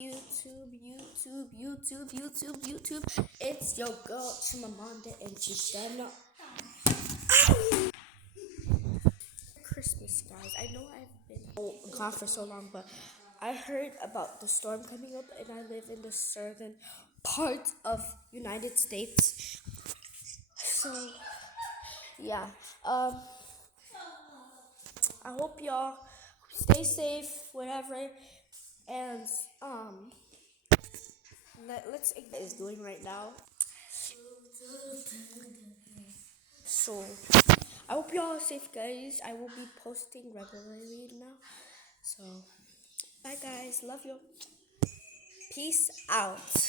YouTube. It's your girl Chimamanda and Chidana. Christmas, guys. I know I've been gone for so long, but I heard about the storm coming up, and I live in the southern part of United States. So yeah, I hope y'all stay safe, whatever, and let's see what is doing right now. So I hope y'all are safe, guys. I will be posting regularly now. So bye, guys. Love you. Peace out.